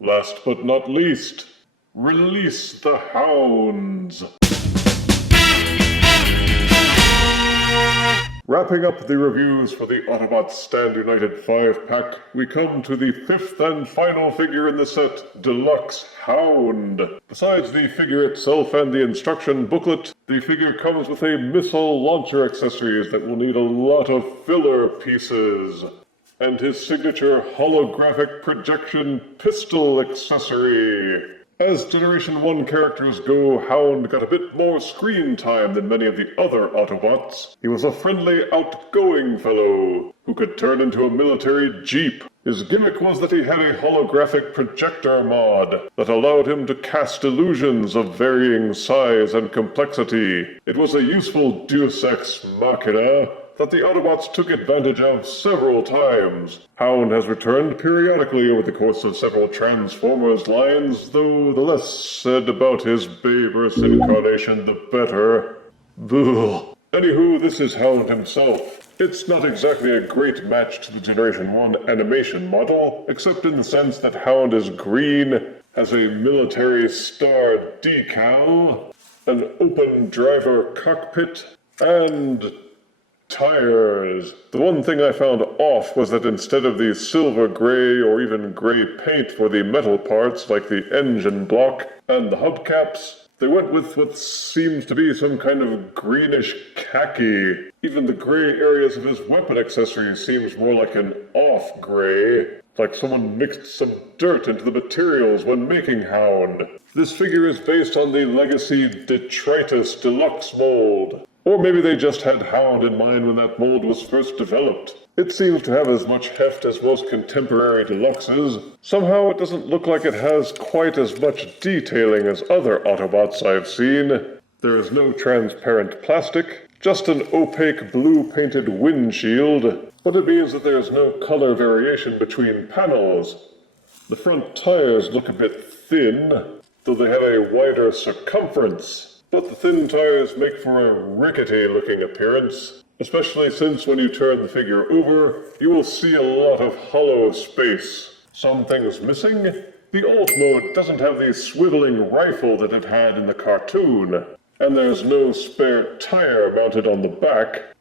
Last but not least, release the Hounds! Wrapping up the reviews for the Autobots Stand United 5-pack, we come to the fifth and final figure in the set, Deluxe Hound. Besides the figure itself and the instruction booklet, the figure comes with a missile launcher accessories that will need a lot of filler pieces, and his signature holographic projection pistol accessory. As Generation 1 characters go, Hound got a bit more screen time than many of the other Autobots. He was a friendly, outgoing fellow who could turn into a military jeep. His gimmick was that he had a holographic projector mod that allowed him to cast illusions of varying size and complexity. It was a useful deus ex machina that the Autobots took advantage of several times. Hound has returned periodically over the course of several Transformers lines, though the less said about his Bayverse incarnation, the better. Ugh. Anywho, this is Hound himself. It's not exactly a great match to the Generation 1 animation model, except in the sense that Hound is green, has a military star decal, an open driver cockpit, and tires. The one thing I found off was that instead of the silver gray or even gray paint for the metal parts like the engine block and the hubcaps, they went with what seems to be some kind of greenish khaki. Even the gray areas of his weapon accessories seems more like an off gray, like someone mixed some dirt into the materials when making Hound. This figure is based on the Legacy Detritus Deluxe mold. Or maybe they just had Hound in mind when that mold was first developed. It seems to have as much heft as most contemporary Deluxes. Somehow it doesn't look like it has quite as much detailing as other Autobots I've seen. There is no transparent plastic, just an opaque blue painted windshield, but it means that there's no color variation between panels. The front tires look a bit thin, though they have a wider circumference. But the thin tires make for a rickety-looking appearance, especially since when you turn the figure over, you will see a lot of hollow space. Some things missing. The alt mode doesn't have the swiveling rifle that it had in the cartoon, and there's no spare tire mounted on the back.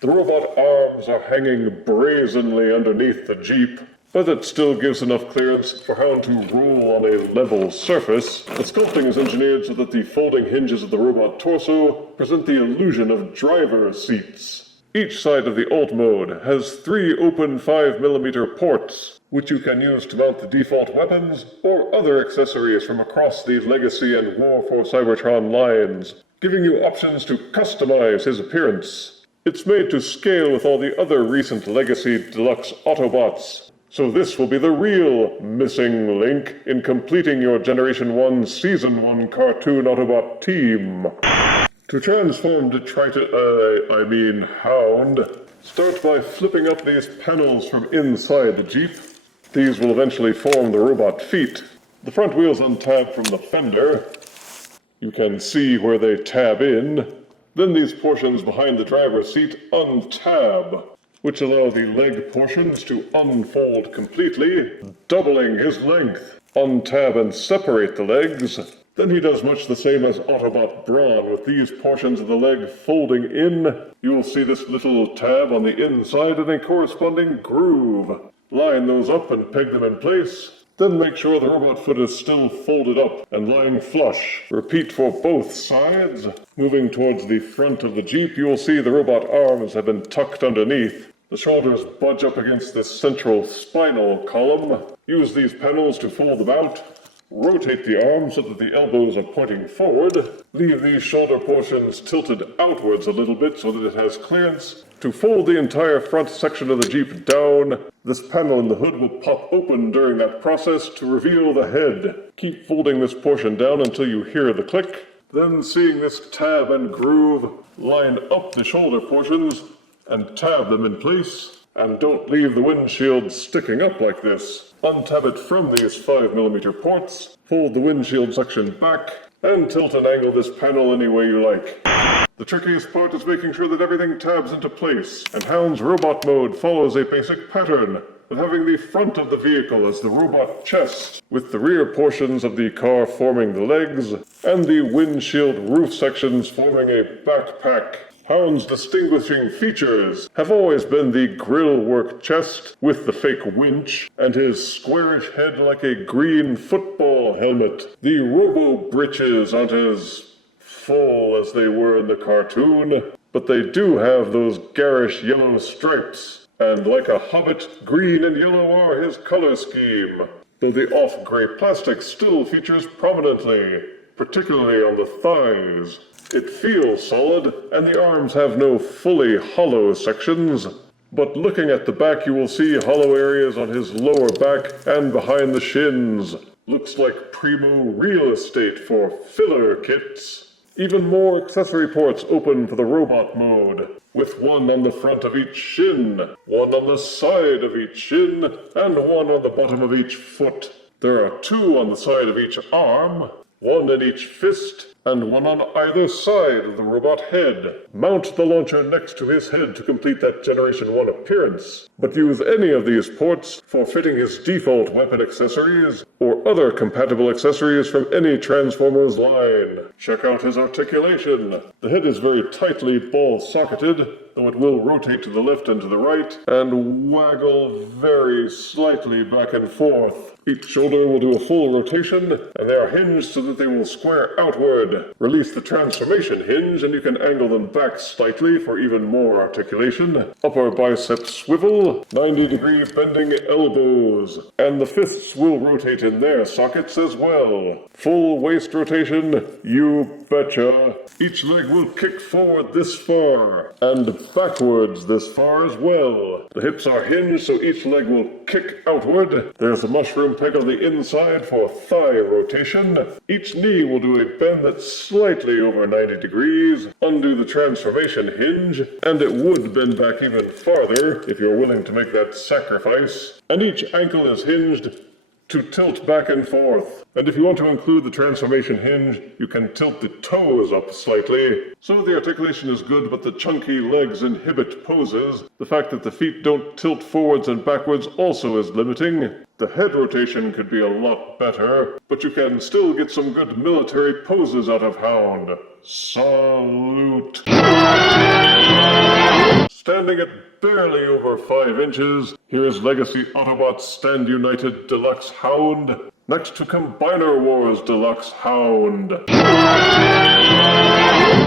The robot arms are hanging brazenly underneath the Jeep, but it still gives enough clearance for Hound to roll on a level surface. The sculpting is engineered so that the folding hinges of the robot torso present the illusion of driver seats. Each side of the alt mode has 3 open 5mm ports, which you can use to mount the default weapons or other accessories from across the Legacy and War for Cybertron lines, giving you options to customize his appearance. It's made to scale with all the other recent Legacy Deluxe Autobots, so this will be the real missing link in completing your Generation 1 Season 1 cartoon Autobot team. To transform Hound, start by flipping up these panels from inside the Jeep. These will eventually form the robot feet. The front wheels untab from the fender. You can see where they tab in. Then these portions behind the driver's seat untab, which allow the leg portions to unfold completely, doubling his length. Untab and separate the legs. Then he does much the same as Autobot Brawn, with these portions of the leg folding in. You will see this little tab on the inside and a corresponding groove. Line those up and peg them in place. Then make sure the robot foot is still folded up and lying flush. Repeat for both sides. Moving towards the front of the Jeep, you will see the robot arms have been tucked underneath. The shoulders budge up against this central spinal column. Use these panels to fold them out. Rotate the arms so that the elbows are pointing forward. Leave these shoulder portions tilted outwards a little bit so that it has clearance. To fold the entire front section of the Jeep down, this panel in the hood will pop open during that process to reveal the head. Keep folding this portion down until you hear the click. Then, seeing this tab and groove, line up the shoulder portions and tab them in place. And don't leave the windshield sticking up like this. Untab it from these 5mm ports, fold the windshield section back, and tilt and angle this panel any way you like. The trickiest part is making sure that everything tabs into place, and Hound's robot mode follows a basic pattern. of having the front of the vehicle as the robot chest, with the rear portions of the car forming the legs, and the windshield roof sections forming a backpack. Hound's distinguishing features have always been the grille-work chest with the fake winch, and his squarish head like a green football helmet. The robo-breeches aren't as full as they were in the cartoon, but they do have those garish yellow stripes, and like a hobbit, green and yellow are his color scheme, though the off-gray plastic still features prominently, particularly on the thighs. It feels solid, and the arms have no fully hollow sections, but looking at the back you will see hollow areas on his lower back and behind the shins. Looks like primo real estate for filler kits. Even more accessory ports open for the robot mode, with one on the front of each shin, one on the side of each shin, and one on the bottom of each foot. There are two on the side of each arm, one in each fist, and one on either side of the robot head. Mount the launcher next to his head to complete that Generation 1 appearance, but use any of these ports for fitting his default weapon accessories or other compatible accessories from any Transformers line. Check out his articulation. The head is very tightly ball-socketed, though it will rotate to the left and to the right, and waggle very slightly back and forth. Each shoulder will do a full rotation, and they are hinged so that they will square outward. Release the transformation hinge, and you can angle them back slightly for even more articulation. Upper bicep swivel, 90-degree bending elbows, and the fists will rotate in their sockets as well. Full waist rotation, you betcha. Each leg will kick forward this far, and backwards this far as well. The hips are hinged, so each leg will kick outward. There's a mushroom peg on the inside for thigh rotation. Each knee will do a bend that's slightly over 90 degrees, undo the transformation hinge, and it would bend back even farther if you're willing to make that sacrifice. And each ankle is hinged to tilt back and forth. And if you want to include the transformation hinge, you can tilt the toes up slightly. So the articulation is good, but the chunky legs inhibit poses. The fact that the feet don't tilt forwards and backwards also is limiting. The head rotation could be a lot better, but you can still get some good military poses out of Hound. Salute! Standing at barely over 5 inches, here is Legacy Autobots Stand United Deluxe Hound, next to Combiner Wars Deluxe Hound.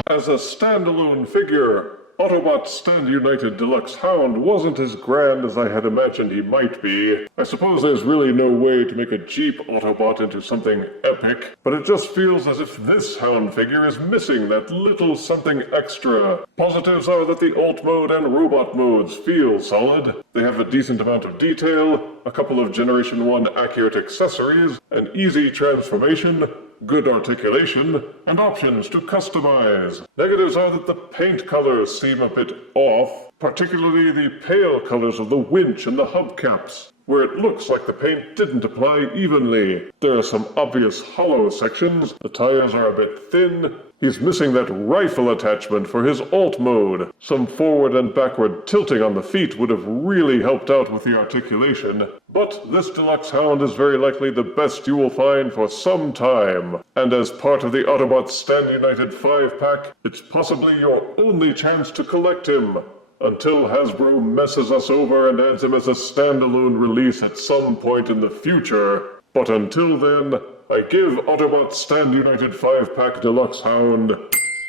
As a standalone figure, Autobots Stand United Deluxe Hound wasn't as grand as I had imagined he might be. I suppose there's really no way to make a Jeep Autobot into something epic, but it just feels as if this Hound figure is missing that little something extra. Positives are that the Alt mode and Robot modes feel solid. They have a decent amount of detail, a couple of Generation 1 accurate accessories, an easy transformation, good articulation, and options to customize. Negatives are that the paint colors seem a bit off, particularly the pale colors of the winch and the hubcaps, where it looks like the paint didn't apply evenly. There are some obvious hollow sections, the tires are a bit thin. He's missing that rifle attachment for his alt mode. Some forward and backward tilting on the feet would have really helped out with the articulation. But this Deluxe Hound is very likely the best you will find for some time. And as part of the Autobots Stand United 5-pack, it's possibly your only chance to collect him, until Hasbro messes us over and adds him as a standalone release at some point in the future. But until then, I give Autobots Stand United 5-pack Deluxe Hound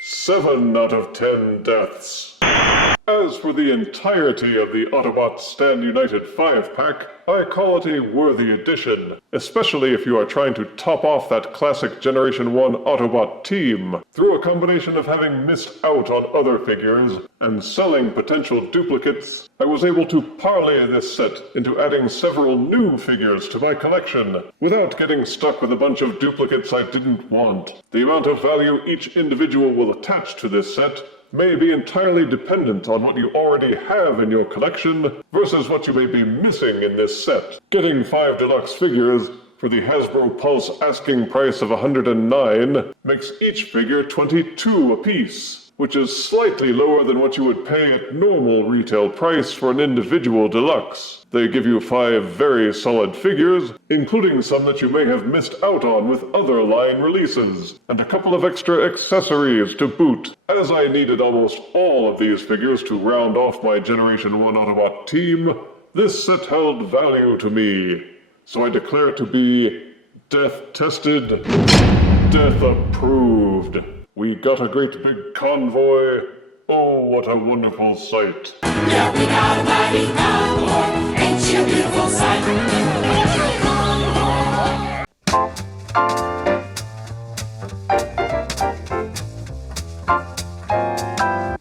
7 out of 10 deaths. As for the entirety of the Autobots Stand United 5-pack, I call it a worthy addition, especially if you are trying to top off that classic Generation 1 Autobot team. Through a combination of having missed out on other figures and selling potential duplicates, I was able to parlay this set into adding several new figures to my collection, without getting stuck with a bunch of duplicates I didn't want. The amount of value each individual will attach to this set may be entirely dependent on what you already have in your collection versus what you may be missing in this set. Getting 5 deluxe figures for the Hasbro Pulse asking price of $109 makes each figure $22 apiece. which is slightly lower than what you would pay at normal retail price for an individual deluxe. They give you 5 very solid figures, including some that you may have missed out on with other line releases, and a couple of extra accessories to boot. As I needed almost all of these figures to round off my Generation 1 Autobot team, this set held value to me, so I declare it to be death-tested, death-approved. We got a great big convoy. Oh, what a wonderful sight. Yeah, we got a mighty convoy.